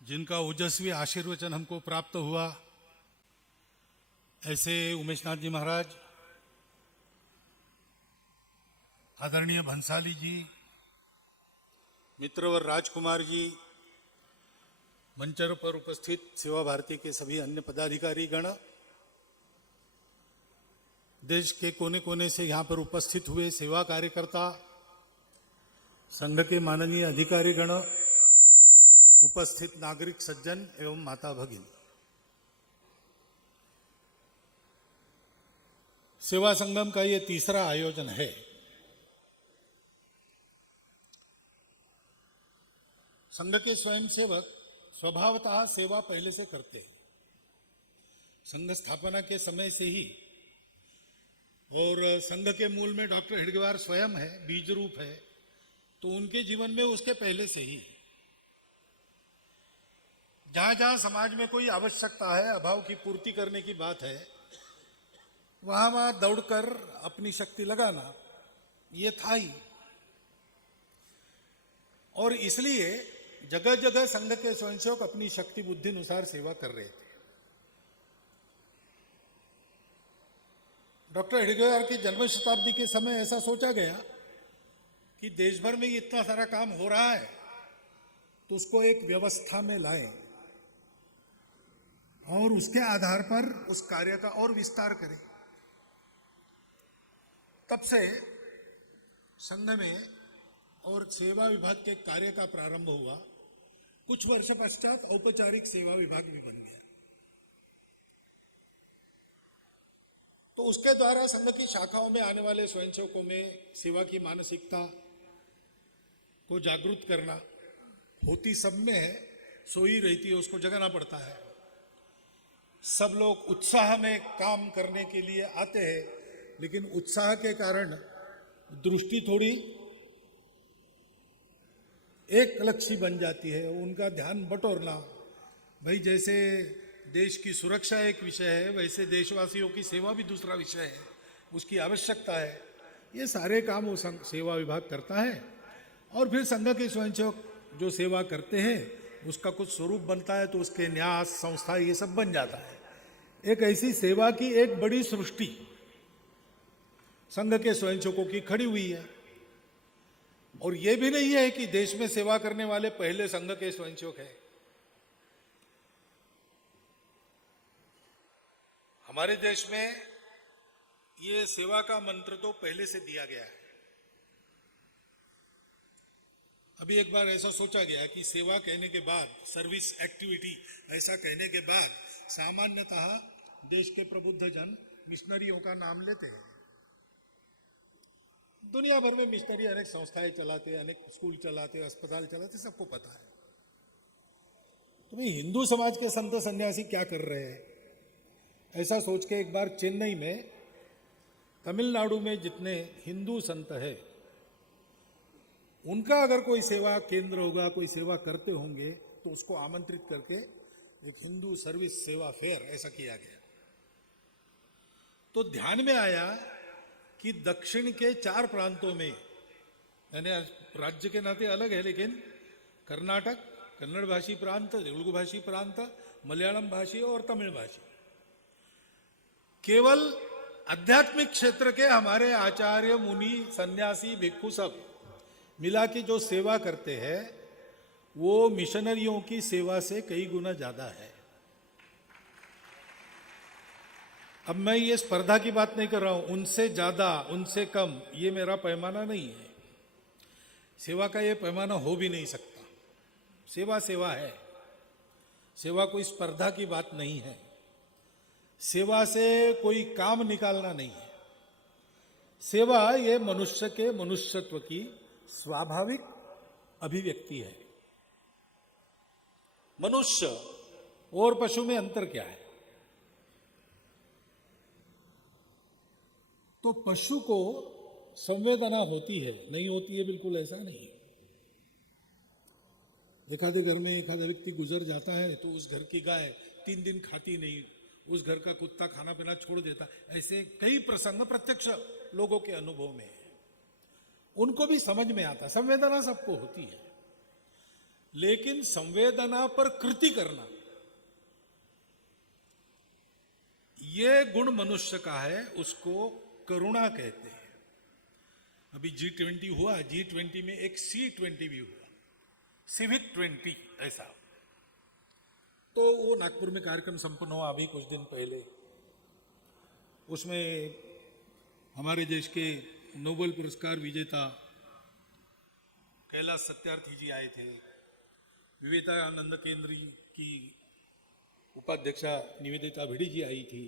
जिनका ओजस्वी आशीर्वचन हमको प्राप्त हुआ, ऐसे उमेशनाथ जी महाराज, आदरणीय भंसाली जी, मित्रवर राजकुमार जी, मंचर पर उपस्थित सेवा भारती के सभी अन्य पदाधिकारी गण, देश के कोने कोने से यहाँ पर उपस्थित हुए सेवा कार्यकर्ता, संघ के माननीय अधिकारी गण, उपस्थित नागरिक सज्जन एवं माता भगिनी, सेवा संगम का ये तीसरा आयोजन है। संघ के स्वयंसेवक स्वभावतः सेवा पहले से करते हैं। संघ स्थापना के समय से ही, और संघ के मूल में डॉक्टर हेडगेवार स्वयं है, बीज रूप है, तो उनके जीवन में उसके पहले से ही जहां जहां समाज में कोई आवश्यकता है, अभाव की पूर्ति करने की बात है, वहां वहां दौड़कर अपनी शक्ति लगाना ये था ही। और इसलिए जगह जगह संघ के स्वयंसेवक अपनी शक्ति बुद्धि अनुसार सेवा कर रहे थे। डॉक्टर हेडगेवार की जन्म शताब्दी के समय ऐसा सोचा गया कि देश भर में इतना सारा काम हो रहा है तो उसको एक व्यवस्था में लाएं और उसके आधार पर उस कार्य का और विस्तार करें। तब से संघ में और सेवा विभाग के कार्य का प्रारंभ हुआ। कुछ वर्ष पश्चात औपचारिक सेवा विभाग भी बन गया। तो उसके द्वारा संघ की शाखाओं में आने वाले स्वयंसेवकों में सेवा की मानसिकता को जागृत करना होती सब में है, सोई रहती है, उसको जगाना पड़ता है। सब लोग उत्साह में काम करने के लिए आते हैं, लेकिन उत्साह के कारण दृष्टि थोड़ी एक लक्ष्य बन जाती है, उनका ध्यान बटोरना। भाई जैसे देश की सुरक्षा एक विषय है, वैसे देशवासियों की सेवा भी दूसरा विषय है, उसकी आवश्यकता है। ये सारे काम वो सेवा विभाग करता है। और फिर संघ के स्वयंसेवक जो सेवा करते हैं उसका कुछ स्वरूप बनता है, तो उसके न्यास संस्था ये सब बन जाता है। एक ऐसी सेवा की एक बड़ी सृष्टि संघ के स्वयंसेवकों की खड़ी हुई है। और यह भी नहीं है कि देश में सेवा करने वाले पहले संघ के स्वयंसेवक हैं। हमारे देश में ये सेवा का मंत्र तो पहले से दिया गया है। अभी एक बार ऐसा सोचा गया कि सेवा कहने के बाद, सर्विस एक्टिविटी ऐसा कहने के बाद सामान्यतः देश के प्रबुद्ध जन मिशनरियों का नाम लेते हैं। दुनिया भर में मिशनरी अनेक संस्थाएं चलाते, अनेक स्कूल चलाते, अस्पताल चलाते, सबको पता है। तो भाई हिंदू समाज के संत सन्यासी क्या कर रहे हैं, ऐसा सोच के एक बार चेन्नई में, तमिलनाडु में जितने हिंदू संत हैं उनका अगर कोई सेवा केंद्र होगा, कोई सेवा करते होंगे, तो उसको आमंत्रित करके एक हिंदू सर्विस सेवा फेयर ऐसा किया गया। तो ध्यान में आया कि दक्षिण के 4 प्रांतों में, यानी राज्य के नाते अलग है, लेकिन कर्नाटक, कन्नड़ भाषी प्रांत, तेलुगु भाषी प्रांत, मलयालम भाषी और तमिल भाषी, केवल आध्यात्मिक क्षेत्र के हमारे आचार्य, मुनि, सन्यासी, भिक्षु सब मिला के जो सेवा करते हैं वो मिशनरियों की सेवा से कई गुना ज्यादा है। अब मैं ये स्पर्धा की बात नहीं कर रहा हूं, उनसे ज्यादा, उनसे कम, ये मेरा पैमाना नहीं है। सेवा का ये पैमाना हो भी नहीं सकता। सेवा सेवा है। सेवा कोई स्पर्धा की बात नहीं है। सेवा से कोई काम निकालना नहीं है। सेवा ये मनुष्य के मनुष्यत्व की स्वाभाविक अभिव्यक्ति है। मनुष्य और पशु में अंतर क्या है? तो पशु को संवेदना होती है, नहीं होती है बिल्कुल ऐसा नहीं। एखादे घर में एखादा व्यक्ति गुजर जाता है तो उस घर की गाय 3 दिन खाती नहीं, उस घर का कुत्ता खाना पीना छोड़ देता। ऐसे कई प्रसंग प्रत्यक्ष लोगों के अनुभव में है। उनको भी समझ में आता, संवेदना सबको होती है। लेकिन संवेदना पर कृति करना, ये गुण मनुष्य का है, उसको करुणा कहते हैं। अभी G20 हुआ, G20 में एक C20 भी हुआ, सिविक 20 ऐसा। तो वो नागपुर में कार्यक्रम संपन्न हुआ अभी कुछ दिन पहले। उसमें हमारे देश के नोबेल पुरस्कार विजेता कैलाश सत्यार्थी जी आए थे, विवेकानंद केंद्र की उपाध्यक्षा निवेदिता भिड़ी जी आई थी।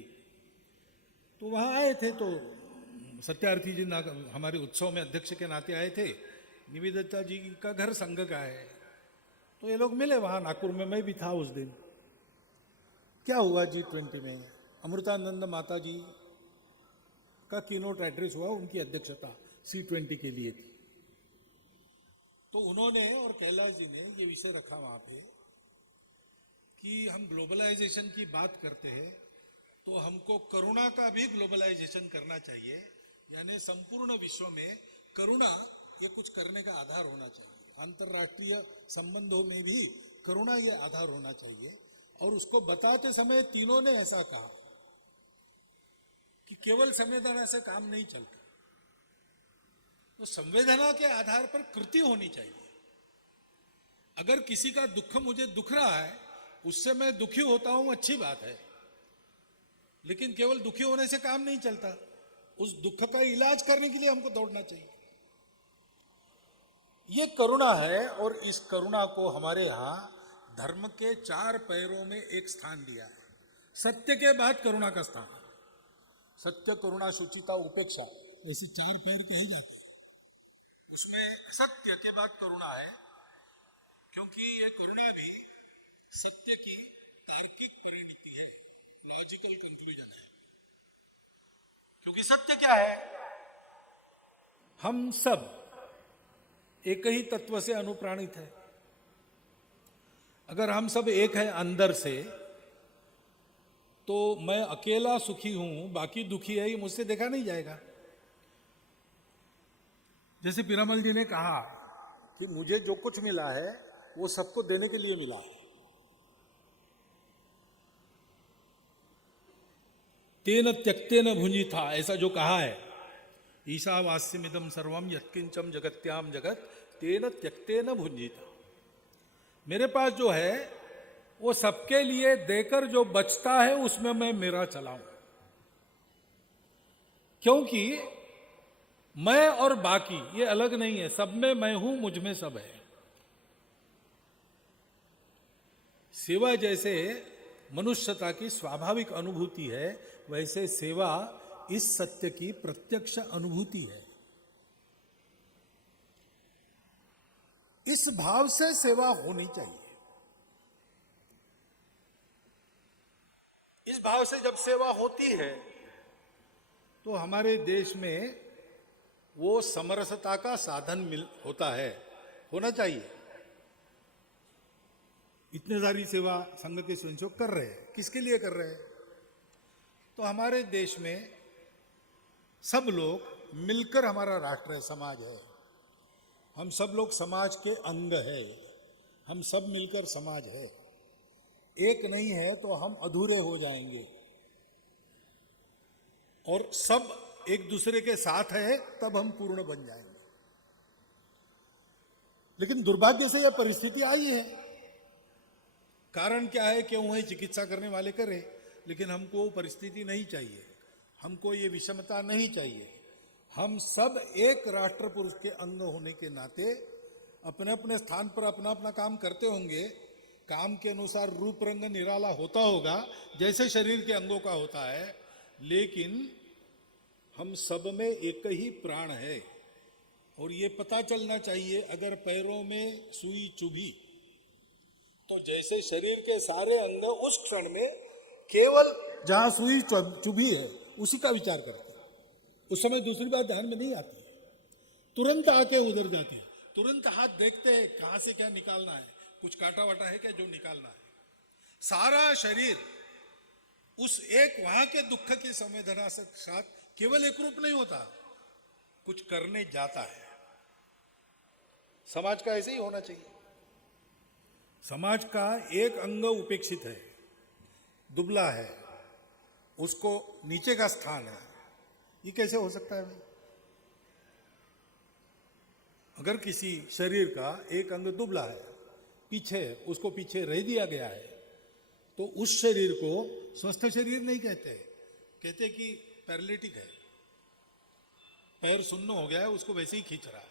तो वहाँ आए थे, तो सत्यार्थी जी हमारे उत्सव में अध्यक्ष के नाते आए थे। निवेदिता जी का घर संघ का है, तो ये लोग मिले वहाँ नागपुर में, मैं भी था उस दिन। क्या हुआ G20 में, अमृतानंद माता जी का कीनोट एड्रेस हुआ, उनकी अध्यक्षता C20 के लिए थी। तो उन्होंने और कैलाश जी ने ये विषय रखा वहां पे कि हम ग्लोबलाइजेशन की बात करते हैं तो हमको करुणा का भी ग्लोबलाइजेशन करना चाहिए, यानी संपूर्ण विश्व में करुणा ये कुछ करने का आधार होना चाहिए। अंतर्राष्ट्रीय संबंधों में भी करुणा ये आधार होना चाहिए। और उसको बताते समय तीनों ने ऐसा कहा कि केवल संवेदना से काम नहीं चलता, तो संवेदना के आधार पर कृति होनी चाहिए। अगर किसी का दुख मुझे दुख रहा है, उससे मैं दुखी होता हूं, अच्छी बात है, लेकिन केवल दुखी होने से काम नहीं चलता। उस दुख का इलाज करने के लिए हमको दौड़ना चाहिए। ये करुणा है, और इस करुणा को हमारे यहाँ धर्म के 4 पैरों में एक स्थान दिया है। सत्य के बाद करुणा का स्थान, सत्य, करुणा, शुचिता, उपेक्षा, ऐसे 4 पैर कहे जाते हैं। उसमें सत्य के बाद करुणा है, क्योंकि ये करुणा भी सत्य की तार्किक परिणति है, लॉजिकल कंक्लूजन है। क्योंकि सत्य क्या है, हम सब एक ही तत्व से अनुप्राणित है। अगर हम सब एक है अंदर से, तो मैं अकेला सुखी हूं, बाकी दुखी है, ये मुझसे देखा नहीं जाएगा। जैसे पीरामल जी ने कहा कि मुझे जो कुछ मिला है वो सबको देने के लिए मिला है। तेन त्यक्तेन भुंजिथा, ऐसा जो कहा है, ईशावास्यमिदं सर्वम यत्किंचम जगत्याम जगत तेन त्यक्तेन भुंजिथा। मेरे पास जो है वो सबके लिए देकर जो बचता है उसमें मैं मेरा चलाऊं, क्योंकि मैं और बाकी ये अलग नहीं है, सब में मैं हूं, मुझ में सब है। सेवा जैसे मनुष्यता की स्वाभाविक अनुभूति है, वैसे सेवा इस सत्य की प्रत्यक्ष अनुभूति है। इस भाव से सेवा होनी चाहिए। इस भाव से जब सेवा होती है तो हमारे देश में वो समरसता का साधन होता है, होना चाहिए। इतने सारी सेवा संघ के स्वयंसेवक कर रहे हैं, किसके लिए कर रहे हैं? तो हमारे देश में सब लोग मिलकर हमारा राष्ट्र है, समाज है। हम सब लोग समाज के अंग है, हम सब मिलकर समाज है। एक नहीं है तो हम अधूरे हो जाएंगे, और सब एक दूसरे के साथ है तब हम पूर्ण बन जाएंगे। लेकिन दुर्भाग्य से यह परिस्थिति आई है। कारण क्या है? क्यों है? चिकित्सा करने वाले करे, लेकिन हमको परिस्थिति नहीं चाहिए, हमको ये विषमता नहीं चाहिए। हम सब एक राष्ट्र पुरुष के अंग होने के नाते अपने अपने स्थान पर अपना अपना काम करते होंगे। काम के अनुसार रूप रंग निराला होता होगा, जैसे शरीर के अंगों का होता है, लेकिन हम सब में एक ही प्राण है। और ये पता चलना चाहिए, अगर पैरों में सुई चुभी तो जैसे शरीर के सारे अंग उस क्षण में केवल जहां सुई चुभी है उसी का विचार करते हैं। उस समय दूसरी बात ध्यान में नहीं आती है, तुरंत आके उधर जाती है। तुरंत हाथ देखते हैं कहां से क्या निकालना है, कुछ काटा वाटा है क्या जो निकालना है। सारा शरीर उस एक वहां के दुख की संवेदना से साथ केवल एक रूप नहीं होता, कुछ करने जाता है। समाज का ऐसे ही होना चाहिए। समाज का एक अंग उपेक्षित है, दुबला है, उसको नीचे का स्थान है, ये कैसे हो सकता है भाई? अगर किसी शरीर का एक अंग दुबला है, पीछे है, उसको पीछे रह दिया गया है, तो उस शरीर को स्वस्थ शरीर नहीं कहते, कहते कि पैरालिटिक है, पैर सुन्न हो गया है, उसको वैसे ही खींच रहा है।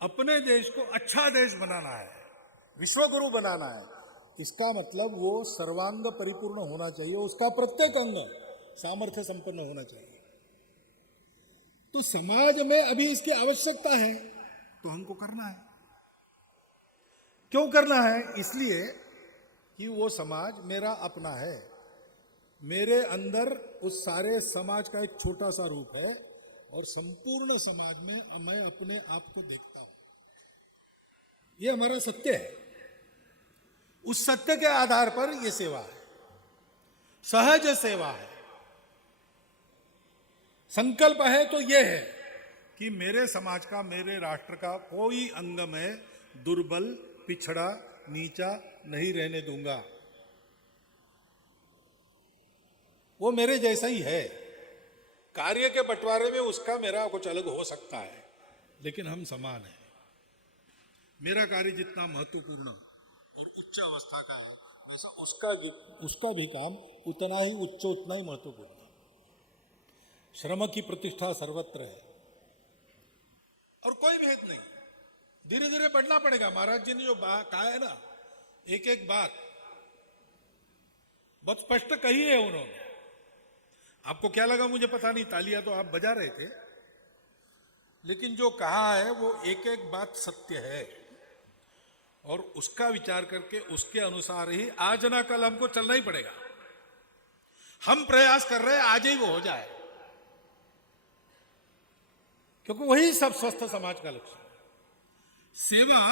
अपने देश को अच्छा देश बनाना है, विश्वगुरु बनाना है, इसका मतलब वो सर्वांग परिपूर्ण होना चाहिए, उसका प्रत्येक अंग सामर्थ्य संपन्न होना चाहिए। तो समाज में अभी इसकी आवश्यकता है, तो हमको करना है। क्यों करना है? इसलिए कि वो समाज मेरा अपना है, मेरे अंदर उस सारे समाज का एक छोटा सा रूप है, और संपूर्ण समाज में मैं अपने आप को देखता हूं। ये हमारा सत्य है। उस सत्य के आधार पर यह सेवा है, सहज सेवा है। संकल्प है तो यह है कि मेरे समाज का, मेरे राष्ट्र का कोई अंग में दुर्बल, पिछड़ा, नीचा नहीं रहने दूंगा। वो मेरे जैसा ही है। कार्य के बंटवारे में उसका मेरा कुछ अलग हो सकता है, लेकिन हम समान हैं। मेरा कार्य जितना महत्वपूर्ण और उच्च अवस्था का है, वैसा उसका भी काम उतना ही उच्च, उतना ही महत्वपूर्ण है। श्रम की प्रतिष्ठा सर्वत्र है और कोई भेद नहीं। धीरे धीरे बढ़ना पड़ेगा। महाराज जी ने जो कहा है ना, एक एक बात बहुत स्पष्ट कही है उन्होंने। आपको क्या लगा मुझे पता नहीं, तालियां तो आप बजा रहे थे, लेकिन जो कहा है वो एक एक बात सत्य है, और उसका विचार करके उसके अनुसार ही आज ना कल हमको चलना ही पड़ेगा। हम प्रयास कर रहे हैं आज ही वो हो जाए, क्योंकि वही सब स्वस्थ समाज का लक्ष्य है। सेवा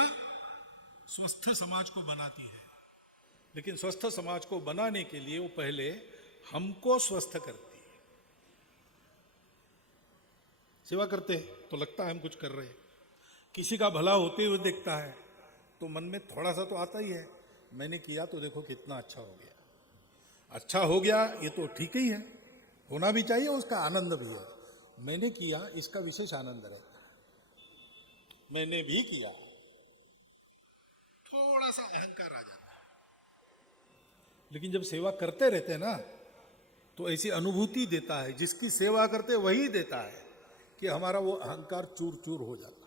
स्वस्थ समाज को बनाती है, लेकिन स्वस्थ समाज को बनाने के लिए वो पहले हमको स्वस्थ करती है। सेवा करते हैं तो लगता है हम कुछ कर रहे हैं, किसी का भला होते हुए देखता है तो मन में थोड़ा सा तो आता ही है, मैंने किया तो देखो कितना अच्छा हो गया। अच्छा हो गया ये तो ठीक ही है, होना भी चाहिए, उसका आनंद भी है। मैंने किया इसका विशेष आनंद रहता है। मैंने भी किया, थोड़ा सा अहंकार आ जाता है। लेकिन जब सेवा करते रहते हैं ना, तो ऐसी अनुभूति देता है, जिसकी सेवा करते वही देता है, कि हमारा वो अहंकार चूर चूर हो जाता।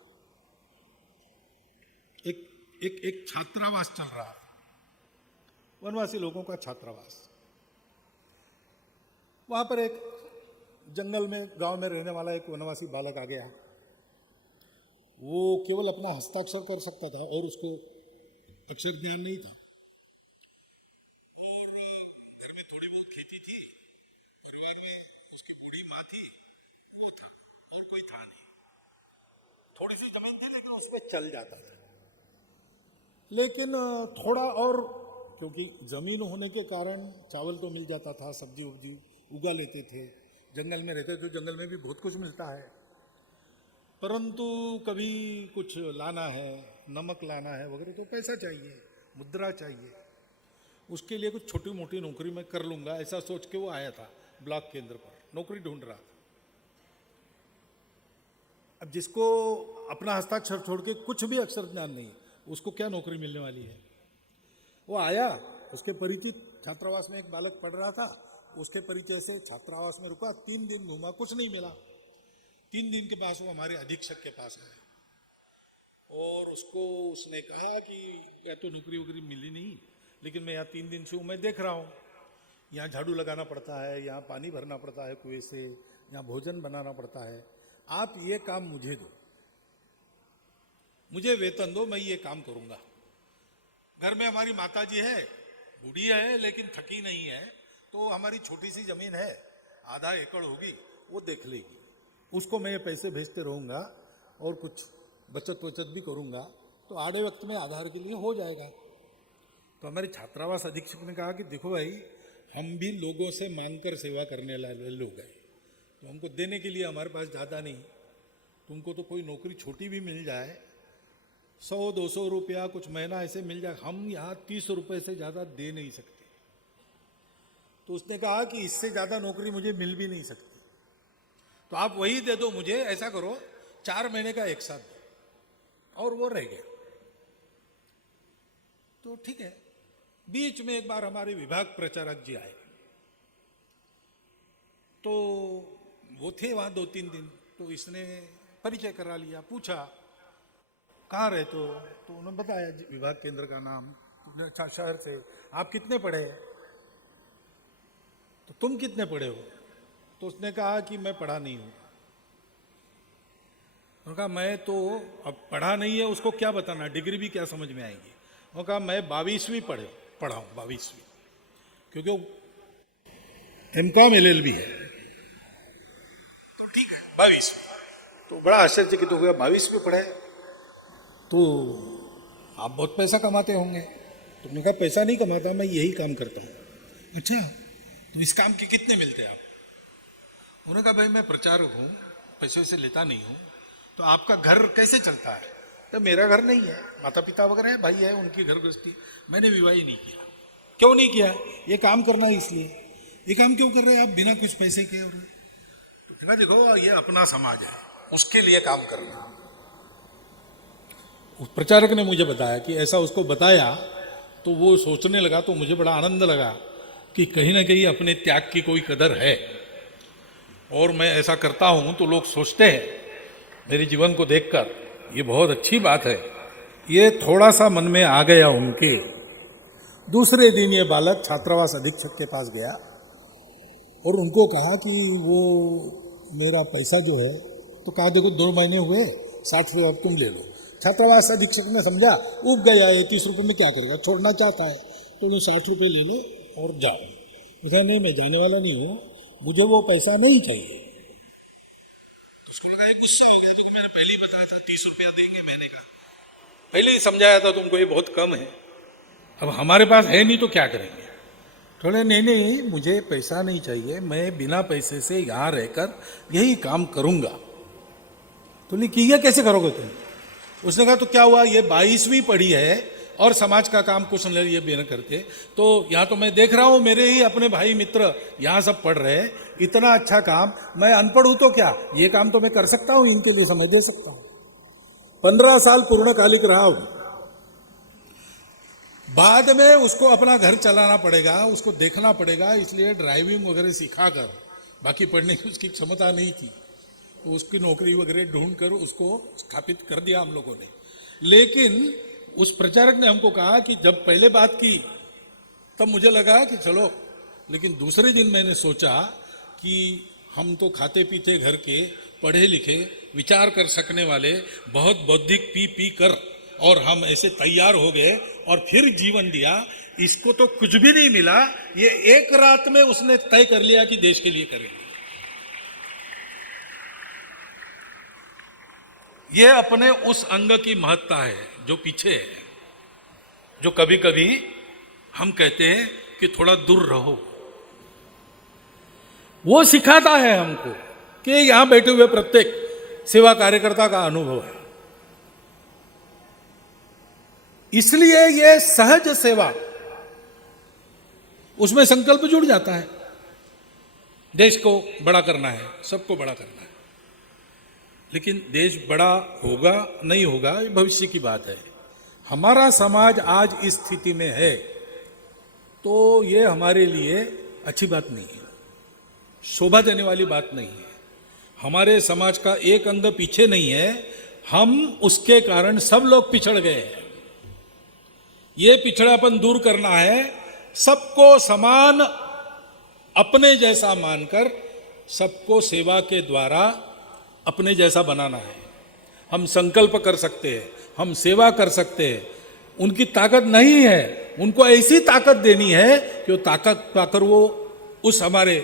एक छात्रावास चल रहा है, वनवासी लोगों का छात्रावास। वहां पर एक जंगल में, गांव में रहने वाला एक वनवासी बालक आ गया। वो केवल अपना हस्ताक्षर कर सकता था और उसको अक्षर ज्ञान नहीं था। और घर में थोड़ी बहुत खेती थी, परिवार में उसकी बूढ़ी माँ थी, वो था, और कोई था नहीं। थोड़ी सी जमीन थी, लेकिन उस पर चल जाता था। लेकिन थोड़ा और, क्योंकि जमीन होने के कारण चावल तो मिल जाता था, सब्जी उब्जी उगा लेते थे, जंगल में रहते तो जंगल में भी बहुत कुछ मिलता है। परंतु कभी कुछ लाना है, नमक लाना है वगैरह, तो पैसा चाहिए, मुद्रा चाहिए। उसके लिए कुछ छोटी मोटी नौकरी मैं कर लूंगा, ऐसा सोच के वो आया था ब्लॉक केंद्र पर, नौकरी ढूंढ रहा था। अब जिसको अपना हस्ताक्षर छोड़ के कुछ भी अक्षर ज्ञान नहीं, उसको क्या नौकरी मिलने वाली है? वो आया, उसके परिचित छात्रावास में एक बालक पढ़ रहा था, उसके परिचय से छात्रावास में रुका, 3 दिन घूमा, कुछ नहीं मिला। 3 दिन के पास वो हमारे अधीक्षक के पास आया और उसने कहा कि या तो नौकरी वोकरी मिली नहीं, लेकिन मैं यहाँ 3 दिन से हूँ, मैं देख रहा हूँ, यहाँ झाड़ू लगाना पड़ता है, यहाँ पानी भरना पड़ता है कुएं से, यहाँ भोजन बनाना पड़ता है, आप ये काम मुझे दो, मुझे वेतन दो, मैं ये काम करूंगा। घर में हमारी माता जी है, बूढ़ी है लेकिन थकी नहीं है, तो हमारी छोटी सी जमीन है, आधा एकड़ होगी, वो देख लेगी, उसको मैं ये पैसे भेजते रहूंगा और कुछ बचत भी करूंगा, तो आड़े वक्त में आधार के लिए हो जाएगा। तो हमारे छात्रावास अधीक्षक ने कहा कि देखो भाई, हम भी लोगों से मांगकर सेवा करने वाले लोग हैं, तो हमको देने के लिए हमारे पास ज़्यादा नहीं, तुमको तो कोई नौकरी छोटी भी मिल जाए 100-200 रुपया कुछ महीना ऐसे मिल जाए, हम यहाँ 30 रुपए से ज़्यादा दे नहीं सकते। तो उसने कहा कि इससे ज़्यादा नौकरी मुझे मिल भी नहीं सकती, तो आप वही दे दो मुझे, ऐसा करो 4 महीने का एक साथ दो। और वो रह गया। तो ठीक है। बीच में एक बार हमारे विभाग प्रचारक जी आए, तो वो थे वहां 2-3 दिन, तो इसने परिचय करा लिया, पूछा कहाँ रहते हो, तो उन्होंने बताया विभाग केंद्र का नाम। तो अच्छा, शहर से। आप कितने पढ़े? तो तुम कितने पढ़े हो? तो उसने कहा कि मैं पढ़ा नहीं हूं। उन्होंने कहा मैं तो, अब पढ़ा नहीं है उसको क्या बताना, डिग्री भी क्या समझ में आएगी। उन्होंने कहा मैं 22वीं पढ़ा हूं, 22वीं, क्योंकि MCOM LLB है। तो ठीक है, 22वीं। तो बड़ा आश्चर्यचकित हो गया, 22वीं पढ़े तो आप बहुत पैसा कमाते होंगे। तो उन्होंने कहा पैसा नहीं कमाता, मैं यही काम करता हूँ। अच्छा, तो इस काम के कितने मिलते हैं आप? उन्होंने कहा भाई मैं प्रचारक हूँ, पैसे से लेता नहीं हूँ। तो आपका घर कैसे चलता है? तो मेरा घर नहीं है, माता पिता वगैरह है, भाई है, उनकी घर गृहस्थी, मैंने विवाह ही नहीं किया। क्यों नहीं किया? ये काम करना है इसलिए। ये काम क्यों कर रहे हैं आप बिना कुछ पैसे के? तो देखो ये अपना समाज है, उसके लिए काम करना। उस प्रचारक ने मुझे बताया कि ऐसा उसको बताया, तो वो सोचने लगा, तो मुझे बड़ा आनंद लगा कि कहीं ना कहीं अपने त्याग की कोई कदर है। और मैं ऐसा करता हूं तो लोग सोचते हैं मेरे जीवन को देखकर ये बहुत अच्छी बात है। ये थोड़ा सा मन में आ गया उनके। दूसरे दिन ये बालक छात्रावास अधीक्षक के पास गया और उनको कहा कि वो मेरा पैसा जो है, तो कहा देखो 2 महीने हुए, 60 रुपये अब तुम ले लो। छात्रावास अधीक्षक ने समझा, उब गया, 30 रुपये में क्या करेगा, छोड़ना चाहता है, तो उन्हें 60 रुपये ले लो और जाओ। उसने नहीं, मैं जाने वाला नहीं हूँ, मुझे वो पैसा नहीं चाहिए। उसको लगा गुस्सा हो गया, क्योंकि मैंने पहले ही बताया था 30 रुपया देंगे, मैंने कहा पहले ही समझाया था तुमको ये बहुत कम है, अब हमारे पास है नहीं तो क्या करेंगे। थोड़े नहीं, मुझे पैसा नहीं चाहिए, मैं बिना पैसे से यहाँ रहकर यही काम करूंगा। तो नहीं किया, कैसे करोगे तुम? उसने कहा तो क्या हुआ, ये 22वीं पढ़ी है और समाज का काम कुछ नहीं ये भी न करते, तो यहाँ तो मैं देख रहा हूँ मेरे ही अपने भाई मित्र यहाँ सब पढ़ रहे हैं, इतना अच्छा काम, मैं अनपढ़ हूं तो क्या, ये काम तो मैं कर सकता हूँ, इनके लिए समय दे सकता हूँ। 15 साल पूर्णकालिक रहा हूं। बाद में उसको अपना घर चलाना पड़ेगा, उसको देखना पड़ेगा, इसलिए ड्राइविंग वगैरह सिखा कर, बाकी पढ़ने की उसकी क्षमता नहीं थी, तो उसकी नौकरी वगैरह ढूंढ कर उसको स्थापित कर दिया हम लोगों ने। लेकिन उस प्रचारक ने हमको कहा कि जब पहले बात की तब मुझे लगा कि चलो, लेकिन दूसरे दिन मैंने सोचा कि हम तो खाते पीते घर के, पढ़े लिखे, विचार कर सकने वाले, बहुत बौद्धिक पी कर और हम ऐसे तैयार हो गए और फिर जीवन दिया, इसको तो कुछ भी नहीं मिला। ये एक रात में उसने तय कर लिया कि देश के लिए करेंगे। ये अपने उस अंग की महत्ता है जो पीछे है, जो कभी कभी हम कहते हैं कि थोड़ा दूर रहो। वो सिखाता है हमको कि यहां बैठे हुए प्रत्येक सेवा कार्यकर्ता का अनुभव है। इसलिए ये सहज सेवा, उसमें संकल्प जुड़ जाता है, देश को बड़ा करना है, सबको बड़ा करना है। लेकिन देश बड़ा होगा नहीं होगा ये भविष्य की बात है। हमारा समाज आज इस स्थिति में है तो ये हमारे लिए अच्छी बात नहीं है, शोभा देने वाली बात नहीं है। हमारे समाज का एक अंग पीछे नहीं है, हम उसके कारण सब लोग पिछड़ गए हैं। ये पिछड़ापन दूर करना है, सबको समान अपने जैसा मानकर सबको सेवा के द्वारा अपने जैसा बनाना है। हम संकल्प कर सकते हैं, हम सेवा कर सकते हैं, उनकी ताकत नहीं है, उनको ऐसी ताकत देनी है कि वो ताकत पाकर वो उस हमारे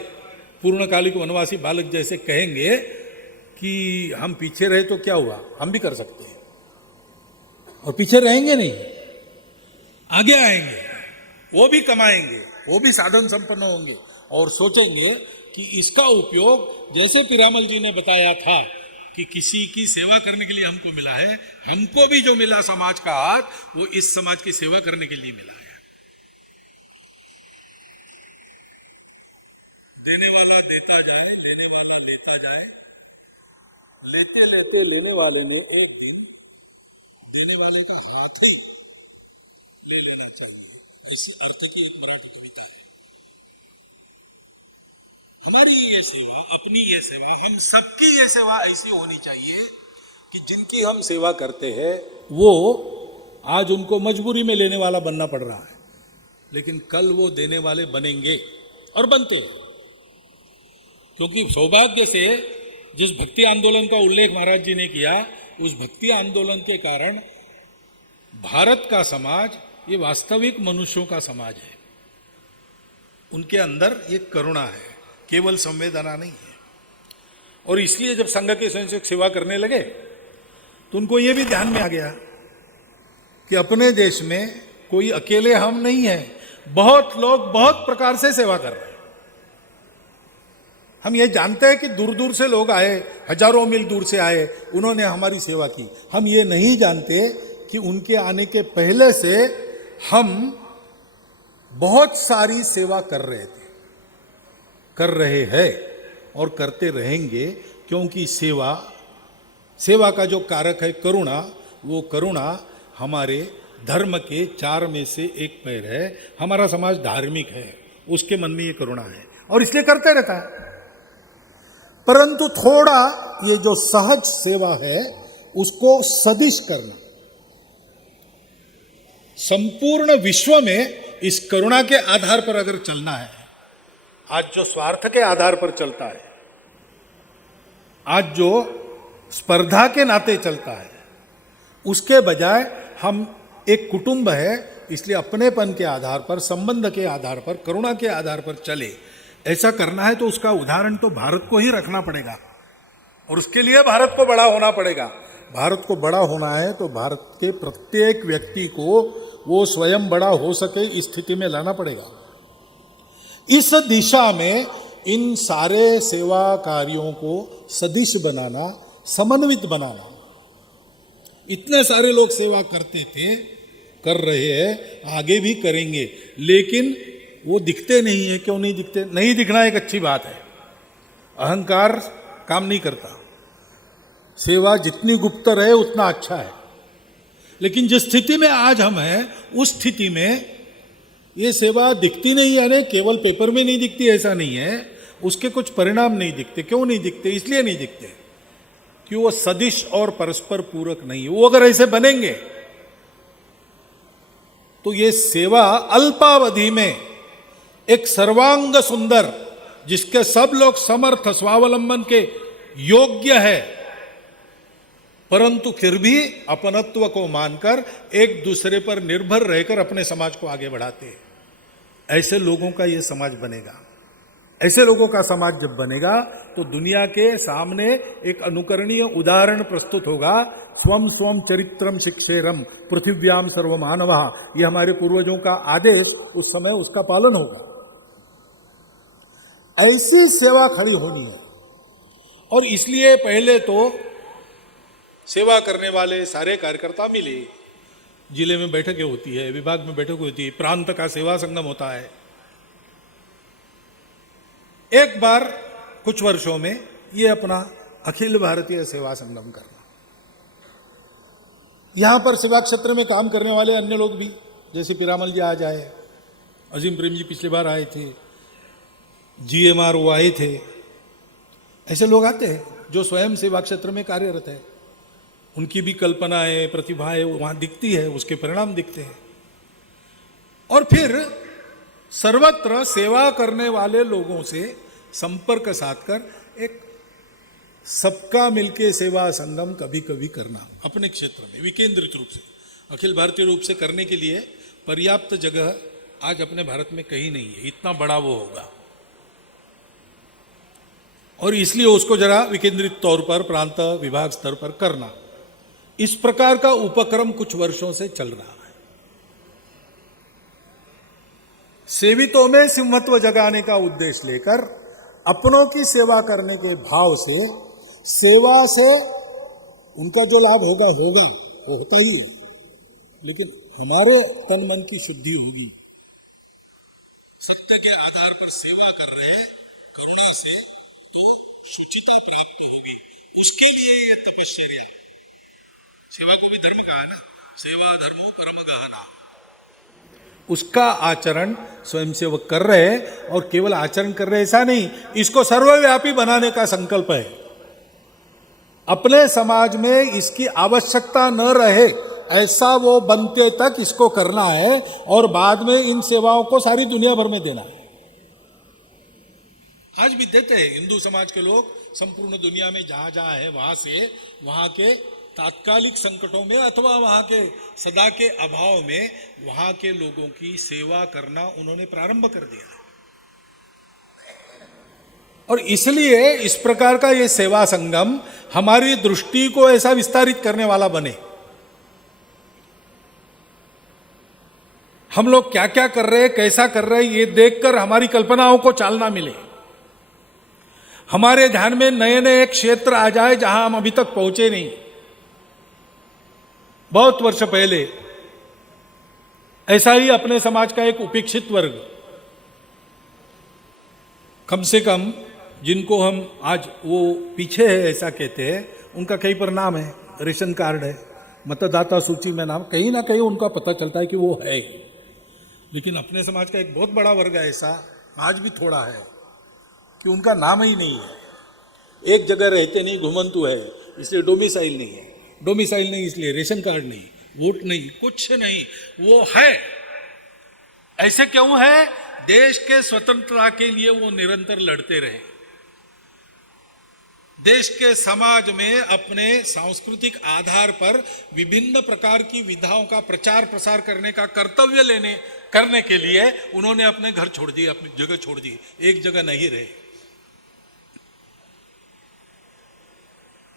पूर्णकालिक वनवासी बालक जैसे कहेंगे कि हम पीछे रहे तो क्या हुआ, हम भी कर सकते हैं। और पीछे रहेंगे नहीं, आगे आएंगे, वो भी कमाएंगे, वो भी साधन संपन्न होंगे और सोचेंगे कि इसका उपयोग, जैसे पीरामल जी ने बताया था कि किसी की सेवा करने के लिए हमको मिला है, हमको भी जो मिला समाज का हाथ, वो इस समाज की सेवा करने के लिए मिला है। देने वाला देता जाए, लेने वाला लेता जाए, लेते लेते लेने वाले ने एक दिन देने वाले का हाथ ही ले लेना चाहिए, ऐसी अर्थ की एक मराठी कविता है। हमारी ये सेवा, अपनी ये सेवा, हम सबकी ये सेवा ऐसी होनी चाहिए कि जिनकी हम सेवा करते हैं वो आज उनको मजबूरी में लेने वाला बनना पड़ रहा है, लेकिन कल वो देने वाले बनेंगे और बनते हैं। क्योंकि सौभाग्य से जिस भक्ति आंदोलन का उल्लेख महाराज जी ने किया, उस भक्ति आंदोलन के कारण भारत का समाज ये वास्तविक मनुष्यों का समाज है। उनके अंदर ये करुणा है, केवल संवेदना नहीं है। और इसलिए जब संघ के स्वयंसेवक सेवा करने लगे तो उनको ये भी ध्यान में आ गया कि अपने देश में कोई अकेले हम नहीं है, बहुत लोग बहुत प्रकार से सेवा कर रहे हैं। हम ये जानते हैं कि दूर दूर से लोग आए, हजारों मील दूर से आए, उन्होंने हमारी सेवा की। हम ये नहीं जानते कि उनके आने के पहले से हम बहुत सारी सेवा कर रहे थे, कर रहे हैं और करते रहेंगे। क्योंकि सेवा का जो कारक है करुणा, वो करुणा हमारे धर्म के 4 में से एक पैर है। हमारा समाज धार्मिक है, उसके मन में ये करुणा है और इसलिए करते रहता है। परंतु थोड़ा ये जो सहज सेवा है उसको सदिश करना, संपूर्ण विश्व में इस करुणा के आधार पर अगर चलना है, आज जो स्वार्थ के आधार पर चलता है, आज जो स्पर्धा के नाते चलता है, उसके बजाय हम एक कुटुंब है, इसलिए अपनेपन के आधार पर, संबंध के आधार पर, करुणा के आधार पर चले। ऐसा करना है तो उसका उदाहरण तो भारत को ही रखना पड़ेगा और उसके लिए भारत को बड़ा होना पड़ेगा। भारत को बड़ा होना है तो भारत के प्रत्येक व्यक्ति को वो स्वयं बड़ा हो सके इस स्थिति में लाना पड़ेगा। इस दिशा में इन सारे सेवा कार्यों को सदिश बनाना, समन्वित बनाना। इतने सारे लोग सेवा करते थे, कर रहे हैं, आगे भी करेंगे, लेकिन वो दिखते नहीं है। क्यों नहीं दिखते? नहीं दिखना एक अच्छी बात है, अहंकार काम नहीं करता। सेवा जितनी गुप्त रहे उतना अच्छा है। लेकिन जिस स्थिति में आज हम हैं, उस स्थिति में ये सेवा दिखती नहीं, यानी केवल पेपर में नहीं दिखती ऐसा नहीं है, उसके कुछ परिणाम नहीं दिखते। क्यों नहीं दिखते? इसलिए नहीं दिखते कि वो सदिश और परस्पर पूरक नहीं है। वो अगर ऐसे बनेंगे तो ये सेवा अल्पावधि में एक सर्वांग सुंदर, जिसके सब लोग समर्थ, स्वावलंबन के योग्य है, परंतु फिर भी अपनत्व को मानकर एक दूसरे पर निर्भर रहकर अपने समाज को आगे बढ़ाते हैं, ऐसे लोगों का ये समाज बनेगा। ऐसे लोगों का समाज जब बनेगा तो दुनिया के सामने एक अनुकरणीय उदाहरण प्रस्तुत होगा। स्वम स्वम चरित्रम शिक्षेरम पृथिव्याम सर्वमानवा, ये हमारे पूर्वजों का आदेश, उस समय उसका पालन होगा। ऐसी सेवा खड़ी होनी है। और इसलिए पहले तो सेवा करने वाले सारे कार्यकर्ता मिले, जिले में बैठकें होती है, विभाग में बैठक होती है, प्रांत का सेवा संगम होता है। एक बार कुछ वर्षों में ये अपना अखिल भारतीय सेवा संगम करना, यहां पर सेवा क्षेत्र में काम करने वाले अन्य लोग भी, जैसे पीरामल जी आज आए, अजीम प्रेम जी पिछली बार आए थे, GMR वो आए थे। ऐसे लोग आते हैं जो स्वयं सेवा क्षेत्र में कार्यरत है, उनकी भी कल्पनाएं, प्रतिभाएं वहां दिखती है, उसके परिणाम दिखते हैं। और फिर सर्वत्र सेवा करने वाले लोगों से संपर्क साधकर एक सबका मिलके सेवा संगम कभी कभी करना, अपने क्षेत्र में विकेंद्रित रूप से, अखिल भारतीय रूप से करने के लिए पर्याप्त जगह आज अपने भारत में कहीं नहीं है, इतना बड़ा वो होगा। और इसलिए उसको जरा विकेंद्रित तौर पर प्रांत विभाग स्तर पर करना, इस प्रकार का उपक्रम कुछ वर्षों से चल रहा है। सेवितों में सिंहत्व जगाने का उद्देश्य लेकर अपनों की सेवा करने के भाव से सेवा से उनका जो लाभ होगा होगा, होता ही, लेकिन हमारे तन मन की शुद्धि होगी। सत्य के आधार पर सेवा कर रहे हैं करुणा से, तो शुचिता प्राप्त होगी। उसके लिए ये तपश्चर्या, सेवा को भी धर्म कहा ना, सेवा धर्मो परम गहना, उसका आचरण स्वयं सेवक कर रहे हैं। और केवल आचरण कर रहे ऐसा नहीं, इसको सर्वव्यापी बनाने का संकल्प है। अपने समाज में इसकी आवश्यकता न रहे ऐसा वो बनते तक इसको करना है, और बाद में इन सेवाओं को सारी दुनिया भर में देना है। आज भी देते हैं हिंदू समाज के लोग, संपूर्ण दुनिया में जहां जहां है वहां से, वहां के तात्कालिक संकटों में अथवा वहां के सदा के अभाव में वहां के लोगों की सेवा करना उन्होंने प्रारंभ कर दिया। और इसलिए इस प्रकार का ये सेवा संगम हमारी दृष्टि को ऐसा विस्तारित करने वाला बने। हम लोग क्या क्या कर रहे हैं, कैसा कर रहे हैं, ये देखकर हमारी कल्पनाओं को चालना मिले। हमारे ध्यान में नए नए क्षेत्र आ जाए जहां हम अभी तक पहुंचे नहीं। बहुत वर्ष पहले ऐसा ही अपने समाज का एक उपेक्षित वर्ग, कम से कम जिनको हम आज वो पीछे है ऐसा कहते हैं, उनका कहीं पर नाम है, रेशन कार्ड है, मतदाता सूची में नाम, कहीं ना कहीं उनका पता चलता है कि वो है। लेकिन अपने समाज का एक बहुत बड़ा वर्ग है ऐसा, आज भी थोड़ा है, कि उनका नाम ही नहीं है। एक जगह रहते नहीं, घुमंतु है, इसलिए डोमिसाइल नहीं है, डोमिसाइल नहीं इसलिए रेशन कार्ड नहीं, वोट नहीं, कुछ नहीं, वो है। ऐसे क्यों है? देश के स्वतंत्रता के लिए वो निरंतर लड़ते रहे। देश के समाज में अपने सांस्कृतिक आधार पर विभिन्न प्रकार की विधाओं का प्रचार प्रसार करने का कर्तव्य करने के लिए उन्होंने अपने घर छोड़ दिए, अपनी जगह छोड़ दी, एक जगह नहीं रहे।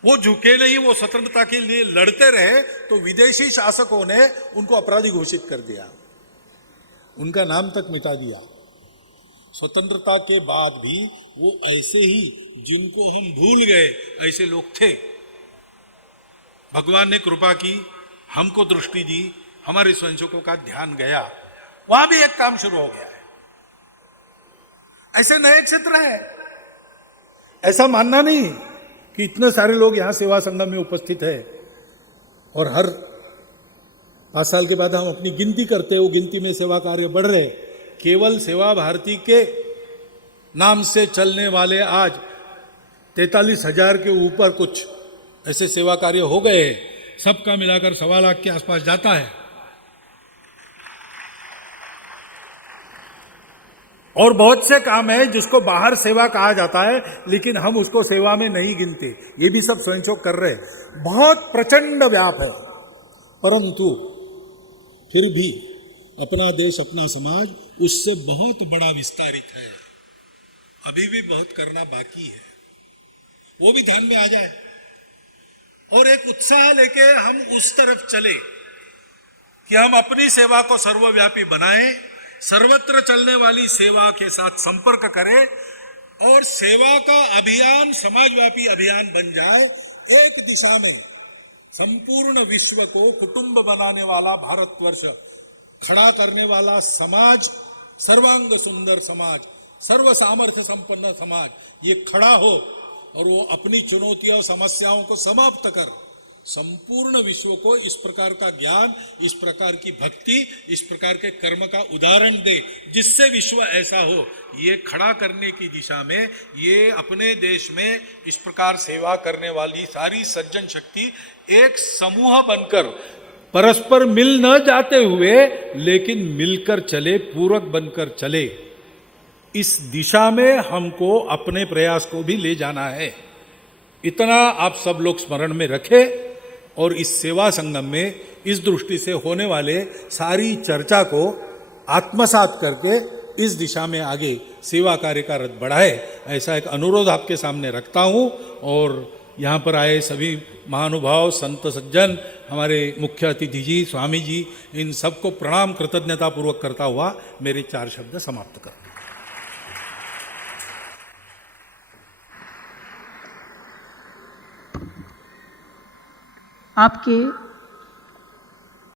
वो झुके नहीं, वो स्वतंत्रता के लिए लड़ते रहे, तो विदेशी शासकों ने उनको अपराधी घोषित कर दिया, उनका नाम तक मिटा दिया। स्वतंत्रता के बाद भी वो ऐसे ही, जिनको हम भूल गए ऐसे लोग थे। भगवान ने कृपा की, हमको दृष्टि दी, हमारे स्वयंसेवकों का ध्यान गया, वहां भी एक काम शुरू हो गया है। ऐसे नए क्षेत्र है, ऐसा मानना नहीं कि इतने सारे लोग यहां सेवा संगम में उपस्थित है और हर 5 साल के बाद हम अपनी गिनती करते हैं, वो गिनती में सेवा कार्य बढ़ रहे। केवल सेवा भारती के नाम से चलने वाले आज 43,000 के ऊपर कुछ ऐसे सेवा कार्य हो गए हैं। सबका मिलाकर 1.25 लाख के आसपास जाता है। और बहुत से काम है जिसको बाहर सेवा कहा जाता है, लेकिन हम उसको सेवा में नहीं गिनते, ये भी सब स्वयंसेवक कर रहे हैं। बहुत प्रचंड व्याप है, परंतु फिर भी अपना देश, अपना समाज उससे बहुत बड़ा विस्तारित है। अभी भी बहुत करना बाकी है, वो भी ध्यान में आ जाए और एक उत्साह लेके हम उस तरफ चले कि हम अपनी सेवा को सर्वव्यापी बनाएं, सर्वत्र चलने वाली सेवा के साथ संपर्क करें और सेवा का अभियान समाजव्यापी अभियान बन जाए। एक दिशा में संपूर्ण विश्व को कुटुंब बनाने वाला भारतवर्ष खड़ा करने वाला समाज, सर्वांग सुंदर समाज, सर्व सामर्थ्य संपन्न समाज, ये खड़ा हो और वो अपनी चुनौतियों और समस्याओं को समाप्त कर संपूर्ण विश्व को इस प्रकार का ज्ञान, इस प्रकार की भक्ति, इस प्रकार के कर्म का उदाहरण दे, जिससे विश्व ऐसा हो। ये खड़ा करने की दिशा में ये अपने देश में इस प्रकार सेवा करने वाली सारी सज्जन शक्ति एक समूह बनकर परस्पर मिल न जाते हुए लेकिन मिलकर चले, पूरक बनकर चले, इस दिशा में हमको अपने प्रयास को भी ले जाना है। इतना आप सब लोग स्मरण में रखें और इस सेवा संगम में इस दृष्टि से होने वाले सारी चर्चा को आत्मसात करके इस दिशा में आगे सेवा कार्य का रथ बढ़ाए, ऐसा एक अनुरोध आपके सामने रखता हूँ। और यहाँ पर आए सभी महानुभाव, संत सज्जन, हमारे मुख्य अतिथि जी, स्वामी जी, इन सबको प्रणाम कृतज्ञता पूर्वक करता हुआ मेरे 4 शब्द समाप्त करता हूँ। आपके